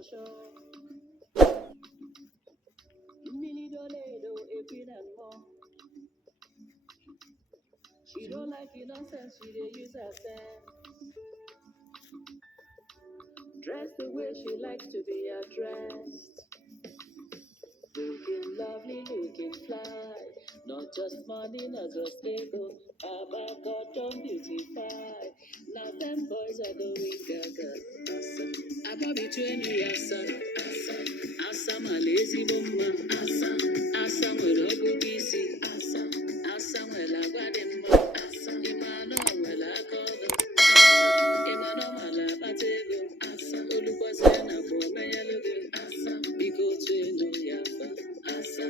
for sure. Millidoledo, every and more. She don't like it nonsense, she dey use her sense. Dress the way she likes to be addressed. Looking lovely, looking fly. Not just money, not just ego. About God, don't beautify. Now them boys are going gaga. Asa. Abba between you, Asa. Asa. Asa, my lazy woman. Asa. Asa, with a good busy. Asa. Asa, well, I got him. Asa. Imano, well, I call them. Imano, Malabatego. Asa. Olukwasena, for me, yellow. Asa. Biko, no yafa. Asa.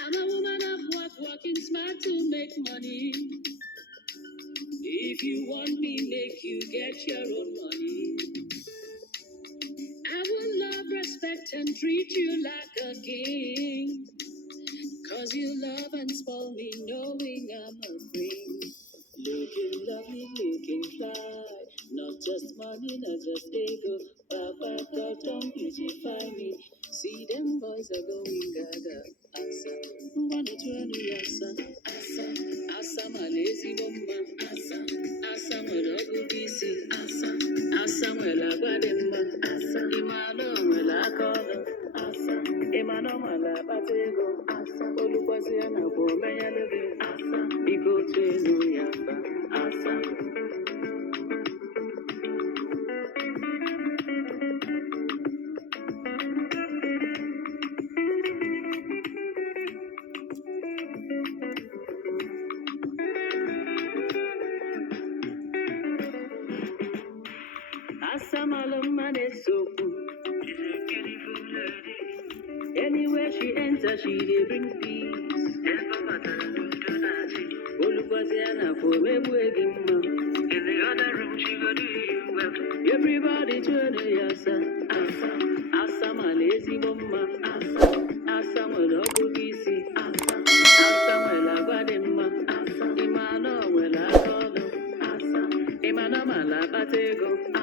I'm a woman of work, working smart to make money. If you want me, make you get your own money. I will love, respect, and treat you like a king. Cause you love and spoil me, knowing I'm a queen. Looking lovely, looking fly. Not just money, not just ego. Papa, God, don't beautify me. See them boys are going gaga. Asa, wanna turn you asa. Asa, asa, my lazy woman. Asa, asa, my dog busy. Asa, asa, well, I got him. Asa, imano, well, I call him. Asa, imano, malabatego. Asa, olukwasi anabo, mayalege. Asa, iko twenu yafa. Asa. Asamalumane soku. She's a beautiful lady. Anywhere she enters, she dey bring peace. Olukwasiana for Mebuegimma. In the other room, she go do you well. Everybody turn a yasa. Asa. Asa my lazy woman. Asa. Asa my dog busy. Asa. Asa my lagbademma. Asa. Imano well I call them. Asa. Imano malabatego.